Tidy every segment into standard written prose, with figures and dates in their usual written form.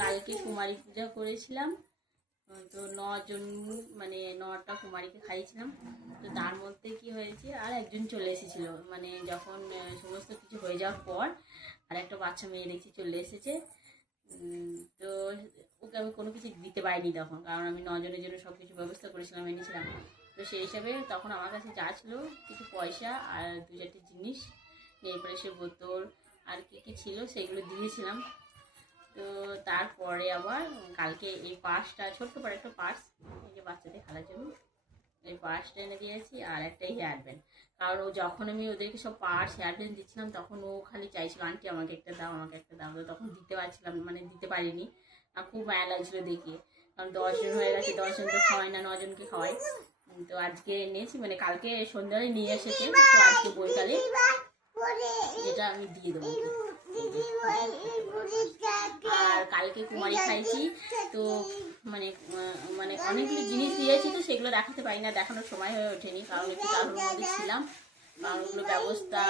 কালকে কুমারী পূজা করেছিলাম, তো 9 জন মানে 9টা কুমারীকে খাইয়েছিলাম। তো তার মধ্যে কি হয়েছে, আর একজন চলে এসেছিলো, মানে যখন সমস্ত কিছু হয়ে যাওয়ার পর আর একটা বাচ্চা মেয়ে দেখছি চলে এসেছে। তো ওকে আমি কোনো কিছু দিতে পারিনি তখন, কারণ আমি 9 জনের জন্য সব কিছু ব্যবস্থা করেছিলাম, এনেছিলাম। তো সেই হিসাবে তখন আমার কাছে যা ছিল কিছু পয়সা আর 2-4টে জিনিস, নেল পালিশের বোতল আর কি কি ছিল সেগুলো দিয়েছিলাম। তো তারপরে আবার কালকে এই পার্সটা, ছোট্ট করে একটা পার্স, এই যে বাচ্চাদের খেলার জন্য এই পার্সটা এনে দিয়েছি, আর একটা হেয়ার ব্যান্ড। কারণ ও যখন আমি ওদেরকে সব পার্স হেয়ার ব্যান্ড দিচ্ছিলাম তখন ও খালি চাইছিল আন্টি আমাকে একটা দাও, আমাকে একটা দাও। তো তখন দিতে পারছিলাম, মানে দিতে পারিনি। আর খুব মায়া লাগছিল দেখিয়ে, কারণ 10 জন হয়ে গেছে, 10 জন তো খাওয়াই না, 9 জনকে খাওয়াই। তো আজকে এনেছি, মানে কালকে সন্ধ্যায় নিয়ে এসেছে, তো আজকে বৈকালে যেটা আমি দিয়ে দেবো। আর কালকে কুমারী খাইছি, তো মানে মানে অনেকগুলো জিনিস দিয়েছি, তো সেগুলো দেখাতে পারি না, দেখানোর সময় হয়ে ওঠেনি, কারণ একটু তাড়াহুড়োর মধ্যে ছিলাম। কারণ ওগুলো ব্যবস্থা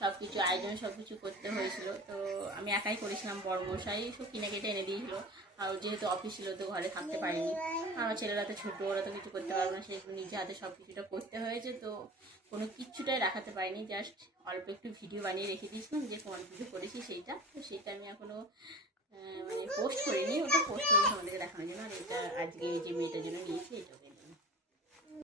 সব কিছু আয়োজন সব কিছু করতে হয়েছিল, তো আমি একাই করেছিলাম। বড়মশাই সব কিনে কেটে এনে দিয়েছিলো, আর যেহেতু অফিস ছিল তো ঘরে থাকতে পারিনি। আমার ছেলেরা তো ছোটো, ওরা তো কিছু করতে পারবে না, সেগুলো নিজে হাতে সব কিছুটা করতে হয়েছে। তো কোনো কিচ্ছুটাই দেখাতে পারিনি, জাস্ট অল্প একটু ভিডিও বানিয়ে রেখে দিয়েছিলাম যে কোন পুজো করেছি সেইটা। তো সেইটা আমি এখনও মানে পোস্ট করিনি, ওটা পোস্ট করবো তোমাদেরকে দেখানোর জন্য। আর এটা আজকে এই যে মেয়েটার জন্য নিয়েছি, এটা